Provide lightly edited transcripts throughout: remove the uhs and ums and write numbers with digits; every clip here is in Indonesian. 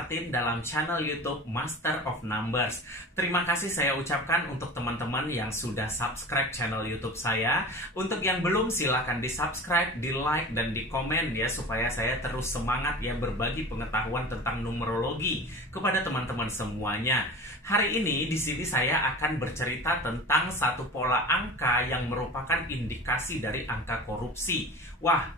Martin dalam channel YouTube Master of Numbers. Terima kasih saya ucapkan untuk teman-teman yang sudah subscribe channel YouTube saya. Untuk yang belum, silahkan di-subscribe, di-like, dan di-komen ya, supaya saya terus semangat ya berbagi pengetahuan tentang numerologi kepada teman-teman semuanya. Hari ini di sini saya akan bercerita tentang satu pola angka yang merupakan indikasi dari angka korupsi. Wah,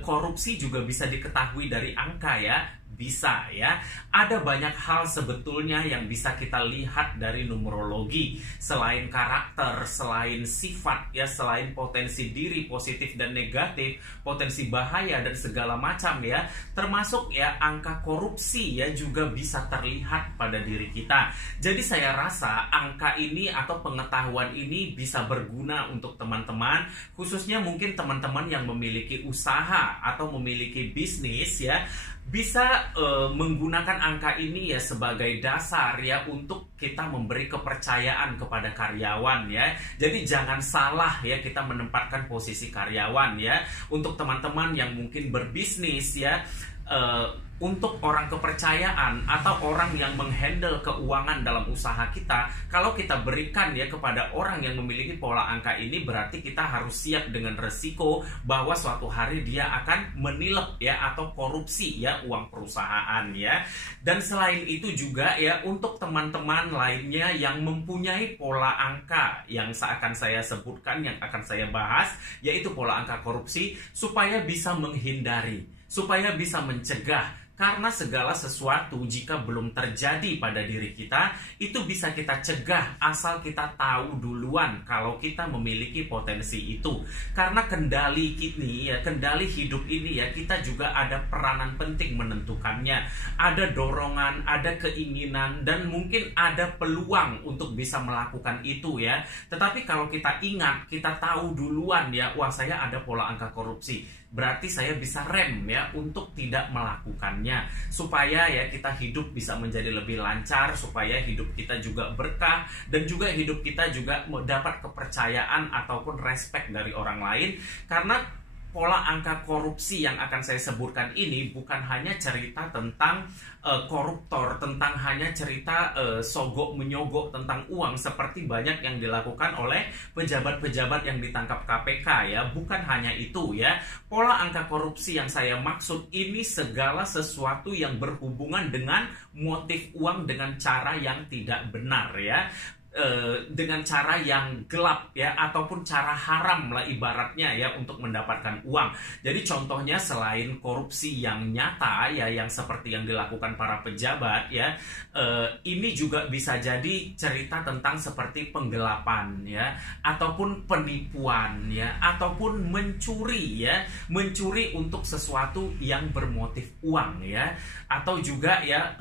korupsi juga bisa diketahui dari angka ya. Bisa ya. Ada banyak hal sebetulnya yang bisa kita lihat dari numerologi. Selain karakter, selain sifat ya, selain potensi diri positif dan negatif, potensi bahaya dan segala macam ya. Termasuk ya angka korupsi ya juga bisa terlihat pada diri kita. Jadi saya rasa angka ini atau pengetahuan ini bisa berguna untuk teman-teman, khususnya mungkin teman-teman yang memiliki usaha atau memiliki bisnis ya, bisa menggunakan angka ini ya sebagai dasar ya untuk kita memberi kepercayaan kepada karyawan ya. Jadi jangan salah ya kita menempatkan posisi karyawan ya. Untuk teman-teman yang mungkin berbisnis ya, untuk orang kepercayaan atau orang yang menghandle keuangan dalam usaha kita, kalau kita berikan ya kepada orang yang memiliki pola angka ini, berarti kita harus siap dengan resiko bahwa suatu hari dia akan menilep ya atau korupsi ya uang perusahaan ya. Dan selain itu juga ya untuk teman-teman lainnya yang mempunyai pola angka yang akan saya sebutkan, yang akan saya bahas, yaitu pola angka korupsi, supaya bisa menghindari, supaya bisa mencegah. Karena segala sesuatu jika belum terjadi pada diri kita, itu bisa kita cegah asal kita tahu duluan kalau kita memiliki potensi itu. Karena kendali ini ya, kendali hidup ini ya, kita juga ada peranan penting menentukannya. Ada dorongan, ada keinginan, dan mungkin ada peluang untuk bisa melakukan itu ya. Tetapi kalau kita ingat, kita tahu duluan ya, wah saya ada pola angka korupsi, berarti saya bisa rem ya untuk tidak melakukannya, supaya ya kita hidup bisa menjadi lebih lancar, supaya hidup kita juga berkah, dan juga hidup kita juga dapat kepercayaan ataupun respect dari orang lain. Karena pola angka korupsi yang akan saya sebutkan ini bukan hanya cerita tentang koruptor, tentang hanya cerita sogok menyogok tentang uang seperti banyak yang dilakukan oleh pejabat-pejabat yang ditangkap KPK ya. Bukan hanya itu ya. Pola angka korupsi yang saya maksud ini segala sesuatu yang berhubungan dengan motif uang dengan cara yang tidak benar ya. Dengan cara yang gelap ya, ataupun cara haram lah ibaratnya ya untuk mendapatkan uang. Jadi contohnya selain korupsi yang nyata ya, yang seperti yang dilakukan para pejabat ya, ini juga bisa jadi cerita tentang seperti penggelapan ya, ataupun penipuan ya, ataupun mencuri ya, mencuri untuk sesuatu yang bermotif uang ya, atau juga ya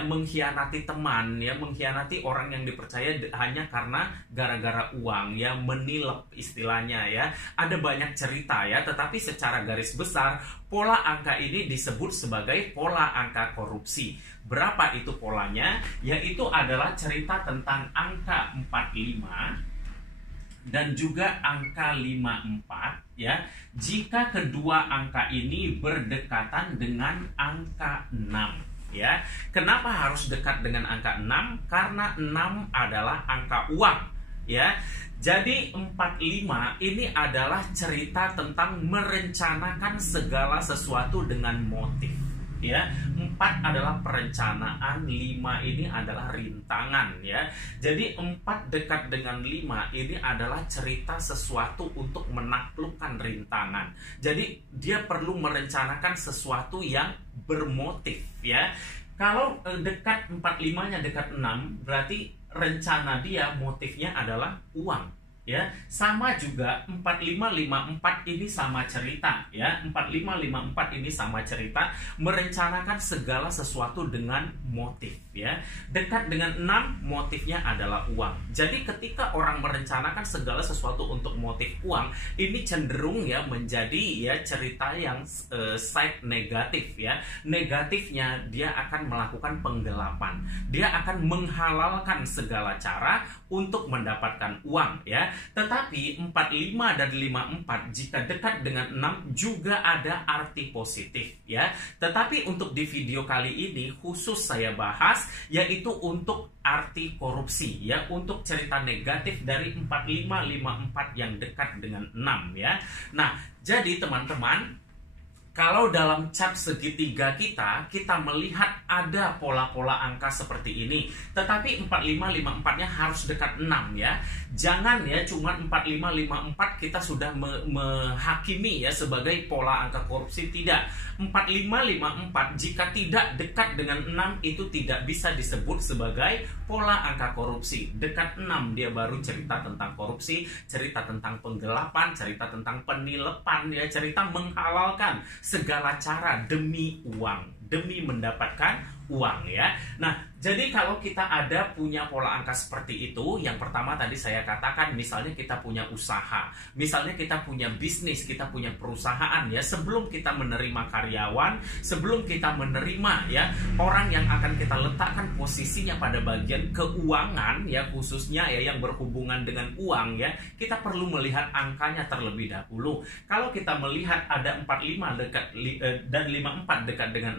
mengkhianati teman ya, mengkhianati orang yang dipercaya hanya karena gara-gara uang ya, menilep istilahnya ya. Ada banyak cerita ya, tetapi secara garis besar pola angka ini disebut sebagai pola angka korupsi. Berapa itu polanya? Yaitu adalah cerita tentang angka 45 dan juga angka 54 ya, jika kedua angka ini berdekatan dengan angka 6 ya. Kenapa harus dekat dengan angka 6? Karena 6 adalah angka uang ya. Jadi 45 ini adalah cerita tentang merencanakan segala sesuatu dengan motif ya. 4 adalah perencanaan, 5 ini adalah rintangan ya. Jadi 4 dekat dengan 5 ini adalah cerita sesuatu untuk menaklukkan rintangan. Jadi dia perlu merencanakan sesuatu yang bermotif ya. Kalau dekat 45-nya dekat 6, berarti rencana dia, motifnya adalah uang ya. Sama juga 4554 ini sama cerita ya. 4554 ini sama cerita, merencanakan segala sesuatu dengan motif ya. Dekat dengan 6, motifnya adalah uang. Jadi ketika orang merencanakan segala sesuatu untuk motif uang, ini cenderung ya menjadi ya cerita yang side negatif ya. Negatifnya dia akan melakukan penggelapan. Dia akan menghalalkan segala cara untuk mendapatkan uang ya. Tetapi 45 dan 54 jika dekat dengan 6 juga ada arti positif ya. Tetapi untuk di video kali ini khusus saya bahas yaitu untuk arti korupsi ya, untuk cerita negatif dari 45 54 yang dekat dengan 6 ya. Nah, jadi teman-teman, kalau dalam chart segitiga kita melihat ada pola-pola angka seperti ini. Tetapi 4554-nya harus dekat 6 ya. Jangan ya cuma 4554 kita sudah menghakimi ya sebagai pola angka korupsi. Tidak. 4554 jika tidak dekat dengan 6 itu tidak bisa disebut sebagai pola angka korupsi. Dekat 6 dia baru cerita tentang korupsi, cerita tentang penggelapan, cerita tentang penilepan ya, cerita menghalalkan segala cara demi uang, demi mendapatkan uang ya. Nah, jadi kalau kita ada punya pola angka seperti itu, yang pertama tadi saya katakan misalnya kita punya usaha, misalnya kita punya bisnis, kita punya perusahaan ya, sebelum kita menerima karyawan, sebelum kita menerima ya orang yang akan kita letakkan posisinya pada bagian keuangan ya, khususnya ya yang berhubungan dengan uang ya, kita perlu melihat angkanya terlebih dahulu. Kalau kita melihat ada 45 dekat dan 54 dekat dengan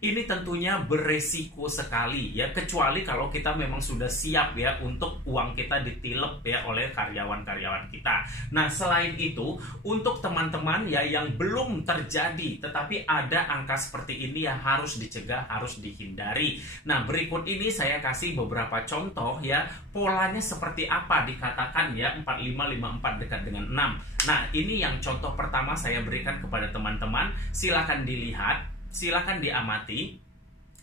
6, ini tentunya beresiko sekali ya, kecuali kalau kita memang sudah siap ya untuk uang kita ditilep ya oleh karyawan-karyawan kita. Nah, selain itu untuk teman-teman ya yang belum terjadi tetapi ada angka seperti ini ya, harus dicegah, harus dihindari. Nah, berikut ini saya kasih beberapa contoh ya, polanya seperti apa dikatakan ya 4554 dekat dengan 6. Nah, ini yang contoh pertama saya berikan kepada teman-teman, silakan dilihat, silakan diamati.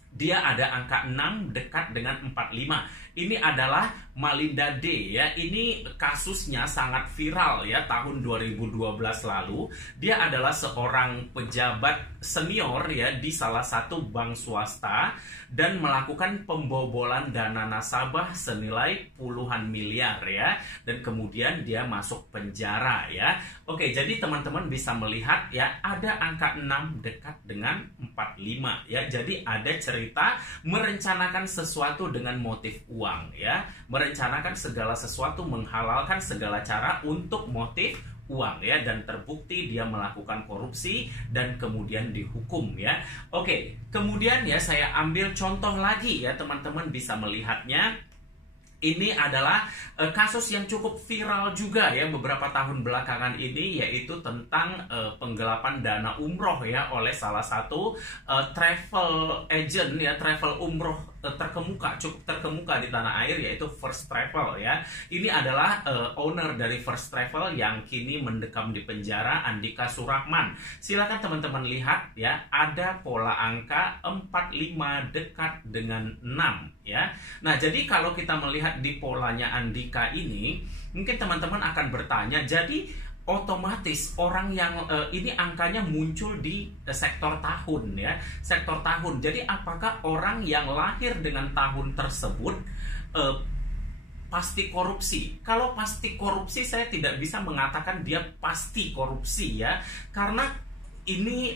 Dia ada angka 6 dekat dengan 45. Ini adalah Malinda D ya. Ini kasusnya sangat viral ya tahun 2012 lalu. Dia adalah seorang pejabat senior ya di salah satu bank swasta dan melakukan pembobolan dana nasabah senilai puluhan miliar ya, dan kemudian dia masuk penjara ya. Oke, jadi teman-teman bisa melihat ya ada angka 6 dekat dengan 45 ya. Jadi ada cerita merencanakan sesuatu dengan motif uang ya, merencanakan segala sesuatu, menghalalkan segala cara untuk motif uang ya, dan terbukti dia melakukan korupsi dan kemudian dihukum ya. Oke, kemudian ya saya ambil contoh lagi ya, teman-teman bisa melihatnya. Ini adalah kasus yang cukup viral juga ya beberapa tahun belakangan ini, yaitu tentang penggelapan dana umroh ya oleh salah satu travel agent ya, travel umroh terkemuka, cukup terkemuka di tanah air, yaitu First Travel ya. Ini adalah owner dari First Travel yang kini mendekam di penjara, Andika Surahman. Silakan teman-teman lihat ya, ada pola angka 45 dekat dengan 6 ya. Nah, jadi kalau kita melihat di polanya Andika ini, mungkin teman-teman akan bertanya, jadi otomatis orang yang ini angkanya muncul di sektor tahun ya, sektor tahun. Jadi apakah orang yang lahir dengan tahun tersebut pasti korupsi? Kalau pasti korupsi, saya tidak bisa mengatakan dia pasti korupsi ya, karena ini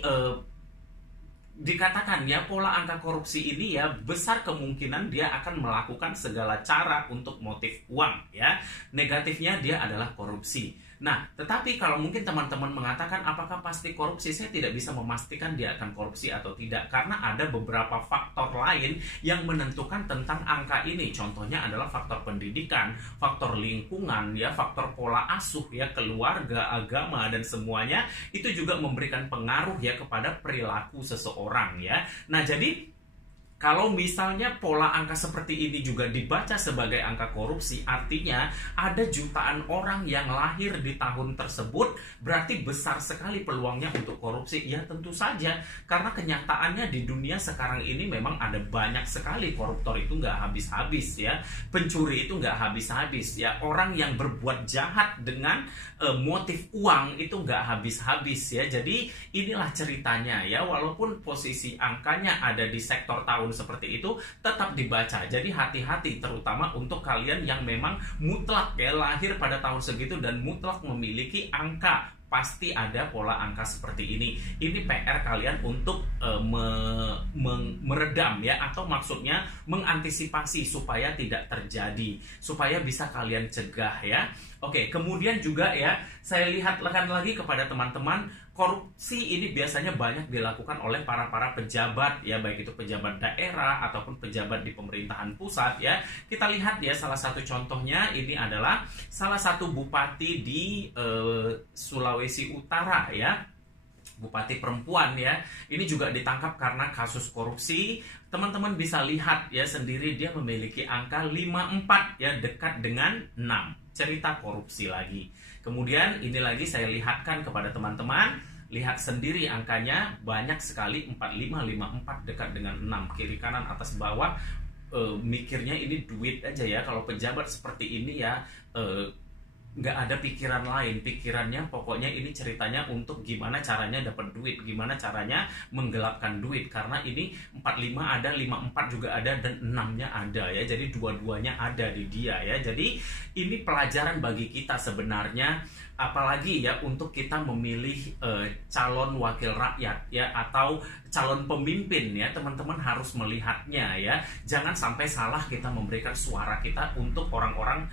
dikatakan ya pola angka korupsi ini ya besar kemungkinan dia akan melakukan segala cara untuk motif uang ya. Negatifnya dia adalah korupsi. Nah, tetapi kalau mungkin teman-teman mengatakan apakah pasti korupsi, saya tidak bisa memastikan dia akan korupsi atau tidak, karena ada beberapa faktor lain yang menentukan tentang angka ini. Contohnya adalah faktor pendidikan, faktor lingkungan ya, faktor pola asuh ya, keluarga, agama, dan semuanya itu juga memberikan pengaruh ya kepada perilaku seseorang ya. Nah, jadi kalau misalnya pola angka seperti ini juga dibaca sebagai angka korupsi, artinya ada jutaan orang yang lahir di tahun tersebut, berarti besar sekali peluangnya untuk korupsi. Ya tentu saja, karena kenyataannya di dunia sekarang ini memang ada banyak sekali koruptor, itu nggak habis-habis ya, pencuri itu nggak habis-habis ya, orang yang berbuat jahat dengan motif uang itu nggak habis-habis ya. Jadi inilah ceritanya ya, walaupun posisi angkanya ada di sektor tahun seperti itu, tetap dibaca. Jadi hati-hati, terutama untuk kalian yang memang mutlak ya lahir pada tahun segitu dan mutlak memiliki angka pasti ada pola angka seperti ini. Ini PR kalian untuk meredam ya, atau maksudnya mengantisipasi supaya tidak terjadi, supaya bisa kalian cegah ya. Oke, kemudian juga ya, saya lihatkan lagi kepada teman-teman, korupsi ini biasanya banyak dilakukan oleh para pejabat ya, baik itu pejabat daerah ataupun pejabat di pemerintahan pusat ya. Kita lihat ya, salah satu contohnya ini adalah salah satu bupati di Sulawesi Utara ya, bupati perempuan ya. Ini juga ditangkap karena kasus korupsi. Teman-teman bisa lihat ya sendiri, dia memiliki angka 54 ya, dekat dengan 6. Cerita korupsi lagi. Kemudian ini lagi saya lihatkan kepada teman-teman, lihat sendiri angkanya banyak sekali, 4554 dekat dengan 6, kiri kanan atas bawah. Mikirnya ini duit aja ya, kalau pejabat seperti ini ya nggak ada pikiran lain, pikirannya pokoknya ini ceritanya untuk gimana caranya dapat duit, gimana caranya menggelapkan duit, karena ini 45 ada, 54 juga ada, dan 6-nya ada ya, jadi dua-duanya ada di dia ya. Jadi ini pelajaran bagi kita sebenarnya, apalagi ya untuk kita memilih calon wakil rakyat ya, atau calon pemimpin ya, teman-teman harus melihatnya ya, jangan sampai salah kita memberikan suara kita untuk orang-orang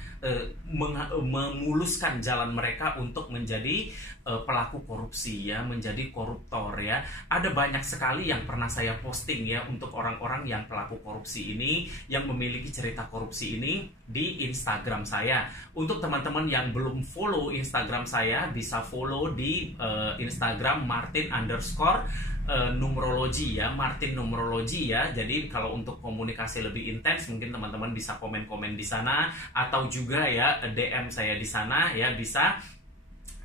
memuluskan jalan mereka untuk menjadi pelaku korupsi ya, menjadi koruptor ya. Ada banyak sekali yang pernah saya posting ya untuk orang-orang yang pelaku korupsi ini, yang memiliki cerita korupsi ini di Instagram saya. Untuk teman-teman yang belum follow Instagram saya, bisa follow di Instagram Martin_numerology ya, Martin Numerology ya. Jadi kalau untuk komunikasi lebih intens, mungkin teman-teman bisa komen-komen di sana, atau juga ya DM saya di sana ya, bisa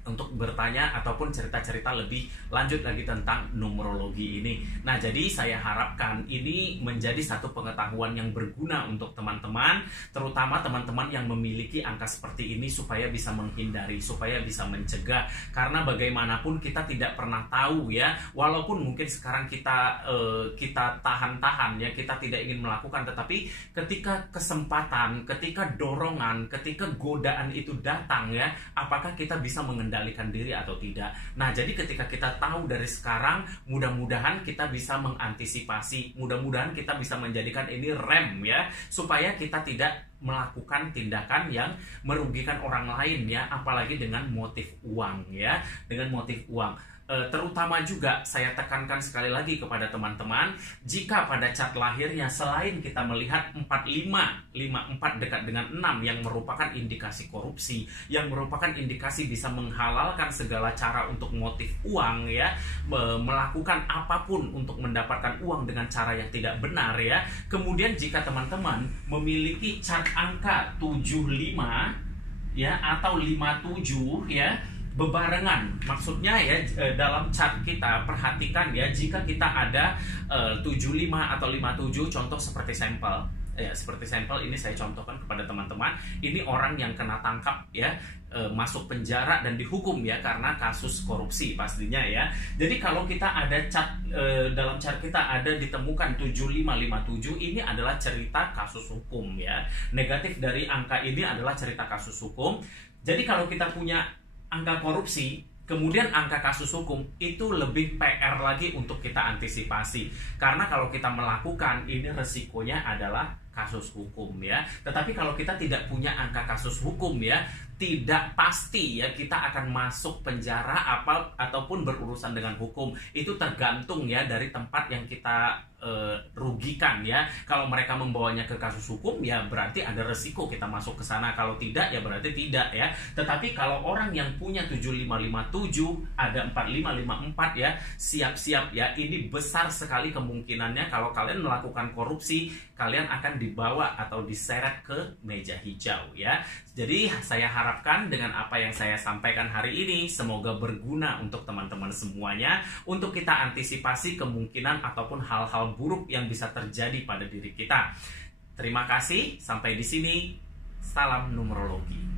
untuk bertanya ataupun cerita-cerita lebih lanjut lagi tentang numerologi ini. Nah, jadi saya harapkan ini menjadi satu pengetahuan yang berguna untuk teman-teman, terutama teman-teman yang memiliki angka seperti ini, supaya bisa menghindari, supaya bisa mencegah. Karena bagaimanapun kita tidak pernah tahu ya, walaupun mungkin sekarang kita tahan-tahan ya, kita tidak ingin melakukan, tetapi ketika kesempatan, ketika dorongan, ketika godaan itu datang ya, apakah kita bisa mengendalikan diri atau tidak. Nah, jadi ketika kita tahu dari sekarang, mudah-mudahan kita bisa mengantisipasi, mudah-mudahan kita bisa menjadikan ini rem ya, supaya kita tidak melakukan tindakan yang merugikan orang lain ya, apalagi dengan motif uang ya, dengan motif uang. Terutama juga saya tekankan sekali lagi kepada teman-teman, jika pada cat lahirnya selain kita melihat 54 dekat dengan 6 yang merupakan indikasi korupsi, yang merupakan indikasi bisa menghalalkan segala cara untuk motif uang ya, melakukan apapun untuk mendapatkan uang dengan cara yang tidak benar ya. Kemudian jika teman-teman memiliki cat angka 75 ya, atau 57 ya, bebarengan, maksudnya ya, dalam chart kita perhatikan ya, jika kita ada 75 atau 57, contoh seperti sampel ya, seperti sampel ini saya contohkan kepada teman-teman, ini orang yang kena tangkap ya, masuk penjara dan dihukum ya karena kasus korupsi pastinya ya. Jadi kalau kita ada chart, dalam chart kita ada ditemukan 7557, ini adalah cerita kasus hukum ya. Negatif dari angka ini adalah cerita kasus hukum. Jadi kalau kita punya angka korupsi, kemudian angka kasus hukum, itu lebih PR lagi untuk kita antisipasi. Karena kalau kita melakukan, ini resikonya adalah kasus hukum ya. Tetapi kalau kita tidak punya angka kasus hukum ya, tidak pasti ya kita akan masuk penjara ataupun berurusan dengan hukum. Itu tergantung ya dari tempat yang kita rugikan ya. Kalau mereka membawanya ke kasus hukum ya berarti ada resiko kita masuk ke sana. Kalau tidak ya berarti tidak ya. Tetapi kalau orang yang punya 7557 ada 4554 ya, siap-siap ya. Ini besar sekali kemungkinannya kalau kalian melakukan korupsi, kalian akan dibawa atau diseret ke meja hijau ya. Jadi saya harapkan dengan apa yang saya sampaikan hari ini semoga berguna untuk teman-teman semuanya, untuk kita antisipasi kemungkinan ataupun hal-hal buruk yang bisa terjadi pada diri kita. Terima kasih, sampai di sini. Salam numerologi.